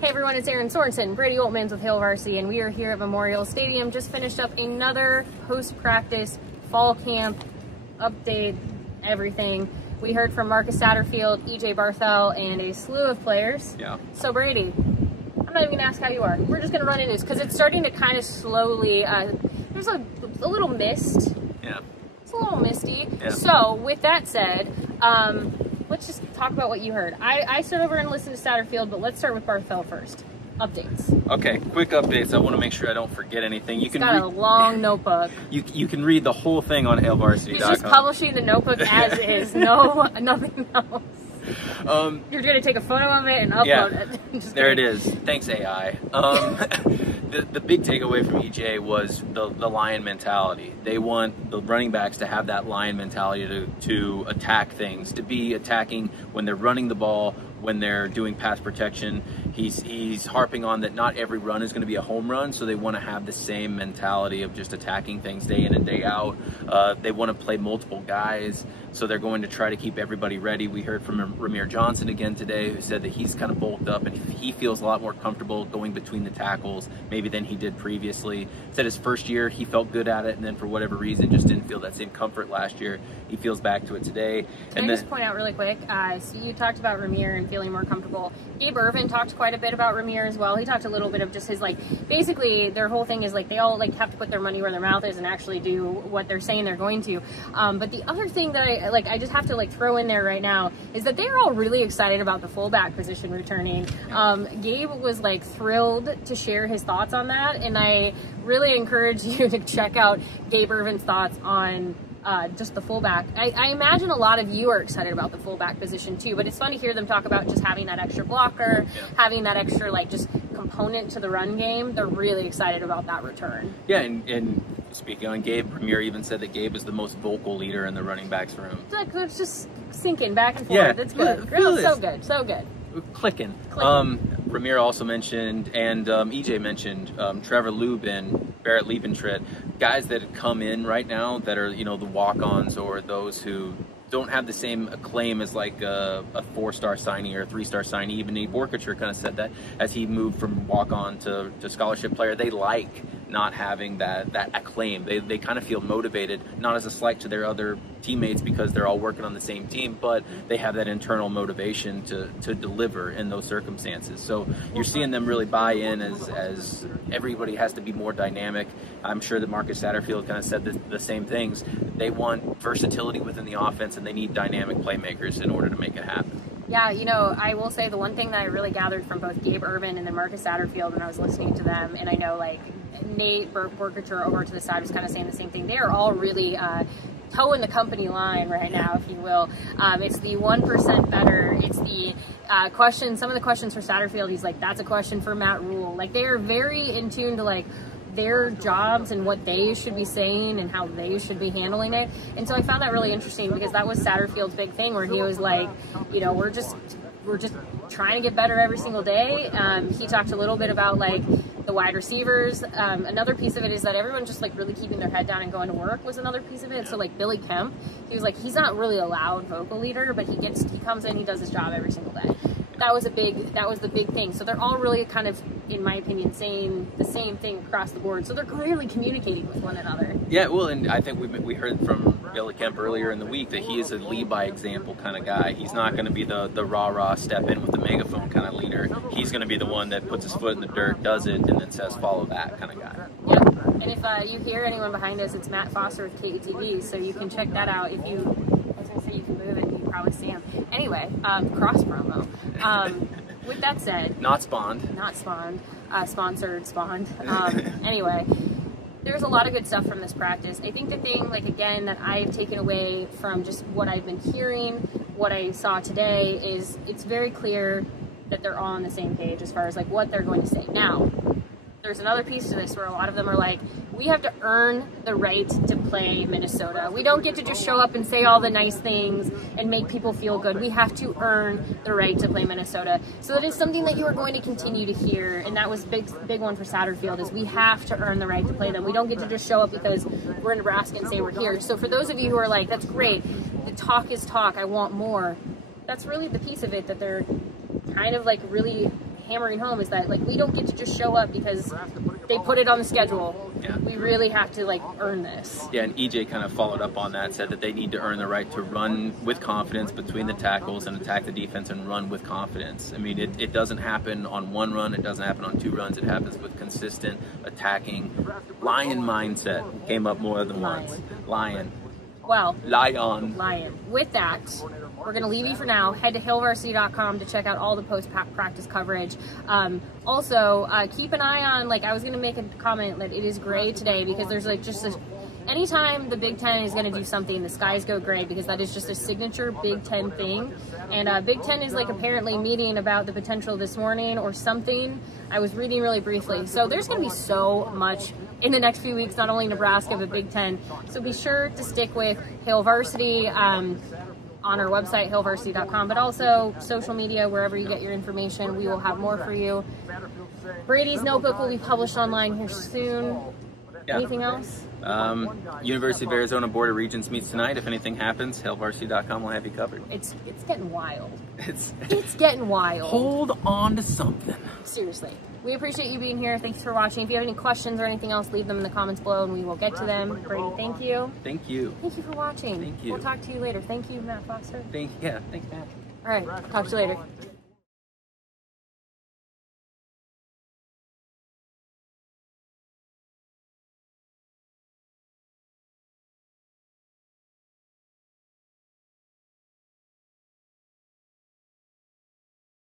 Hey everyone, it's Erin Sorensen, Brady Oltmans with Hail Varsity, and we are here at Memorial Stadium. Just finished up another post-practice fall camp update, everything. We heard from Marcus Satterfield, Barthel, and a slew of players. Yeah. So Brady, I'm not even gonna ask how you are. We're just gonna run into this because it's starting to kind of slowly, there's a little mist. Yeah. It's a little misty. Yeah. So with that said, let's just talk about what you heard. I stood over and listened to Satterfield, but let's start with Barthel first. Updates. Okay, quick updates. I want to make sure I don't forget anything. He's got a long notebook. You can read the whole thing on hailvarsity.com. He's just publishing the notebook as is. No, nothing else. You're going to take a photo of it and upload it. Just there kidding. It is. Thanks, AI. The big takeaway from EJ was the lion mentality. They want the running backs to have that lion mentality to attack things, to be attacking when they're running the ball, when they're doing pass protection. He's harping on that not every run is going to be a home run, so they want to have the same mentality of just attacking things day in and day out. They want to play multiple guys, so they're going to try to keep everybody ready. We heard from Ramir Johnson again today, who said that he's kind of bulked up and he feels a lot more comfortable going between the tackles maybe than he did previously. Said his first year he felt good at it, and then for whatever reason just didn't feel that same comfort last year. He feels back to it today. Can I just point out really quick, so you talked about Ramir and feeling more comfortable. Gabe Ervin talked quite a bit about Ramir as well. He talked a little bit of just his, basically their whole thing is they all have to put their money where their mouth is and actually do what they're saying they're going to. But the other thing that I just have to throw in there right now is that they're all really excited about the fullback position returning. Gabe was thrilled to share his thoughts on that, and I really encourage you to check out Gabe Ervin's thoughts on just the fullback. I imagine a lot of you are excited about the fullback position too, but it's fun to hear them talk about just having that extra blocker, having that extra just component to the run game. They're really excited about that return. Yeah, and speaking on Gabe, Ramir even said that Gabe is the most vocal leader in the running backs room. It's just sinking back and forth. Yeah, It's good. So good. Clicking. Ramir also mentioned, and EJ mentioned, Trevor Lubin, Barrett Liebentritt, guys that have come in right now that are, the walk-ons or those who don't have the same acclaim as a 4-star signee or a 3-star signee. Even Nate Borkacher kind of said that as he moved from walk-on to scholarship player. They like not having that acclaim. They kind of feel motivated, not as a slight to their other teammates because they're all working on the same team, but they have that internal motivation to deliver in those circumstances. So you're seeing them really buy in as everybody has to be more dynamic. I'm sure that Marcus Satterfield kind of said the same things. They want versatility within the offense, and they need dynamic playmakers in order to make it happen. Yeah, I will say the one thing that I really gathered from both Gabe Ervin and then Marcus Satterfield when I was listening to them, and I know Nate Borkacher over to the side was kind of saying the same thing. They are all really toeing the company line right now, if you will. It's the 1% better. It's the questions. Some of the questions for Satterfield, he's like, that's a question for Matt Rule. They are very in tune to their jobs and what they should be saying and how they should be handling it. And so I found that really interesting because that was Satterfield's big thing, where he was we're just trying to get better every single day. He talked a little bit about the wide receivers. Another piece of it is that everyone just really keeping their head down and going to work was another piece of it. So Billy Kemp, he was he's not really a loud vocal leader, but he comes in, he does his job every single day. That was the big thing. So they're all really kind of, in my opinion, saying the same thing across the board. So they're clearly communicating with one another. Yeah, well, and I think we heard from Billy Kemp earlier in the week that he is a lead by example kind of guy. He's not going to be the rah-rah step in with the megaphone kind of leader. He's going to be the one that puts his foot in the dirt, does it, and then says follow that kind of guy. Yeah, and if you hear anyone behind us, it's Matt Foster with KETV, so you can check that out. If you, I was going to say you can move it, you can probably see him. Anyway, cross promo. With that said, not spawned, sponsored, spawned. Anyway, there's a lot of good stuff from this practice. I think the thing, again, that I've taken away from just what I've been hearing, what I saw today, is it's very clear that they're all on the same page as far as what they're going to say. Now, there's another piece to this where a lot of them are we have to earn the right to play Minnesota. We don't get to just show up and say all the nice things and make people feel good. We have to earn the right to play Minnesota. So that is something that you are going to continue to hear, and that was big one for Satterfield, is we have to earn the right to play them. We don't get to just show up because we're in Nebraska and say we're here. So for those of you who are that's great, the talk is talk, I want more, that's really the piece of it that they're kind of really hammering home is that like we don't get to just show up because they put it on the schedule. Yeah. We really have to like earn this. Yeah, and EJ kind of followed up on that, said that they need to earn the right to run with confidence between the tackles and attack the defense and run with confidence. I mean, it doesn't happen on one run, it doesn't happen on two runs, it happens with consistent attacking. Lion mindset came up more than once. Lion. Well, Lion. With that, we're going to leave you for now. Head to hailvarsity.com to check out all the post-practice coverage. Also, keep an eye on, like, I was going to make a comment that it is gray today because there's, like, just a... Anytime the Big Ten is going to do something, the skies go gray because that is just a signature Big Ten thing. And Big Ten is, like, apparently meeting about the potential this morning or something. I was reading really briefly. So there's going to be so much in the next few weeks, not only Nebraska, but Big Ten. So be sure to stick with Hail Varsity on our website, hailvarsity.com, but also social media, wherever you get your information. We will have more for you. Brady's notebook will be published online here soon. Yeah. Anything else? University of Arizona Board of Regents meets tonight. If anything happens, hailvarsity.com will have you covered. It's getting wild. It's getting wild. Hold on to something. Seriously. We appreciate you being here. Thanks for watching. If you have any questions or anything else, leave them in the comments below and we will get to them. Brady, thank you. Thank you. Thank you for watching. Thank you. We'll talk to you later. Thank you, Matt Foster. Thanks, Matt. All right. Talk to you later.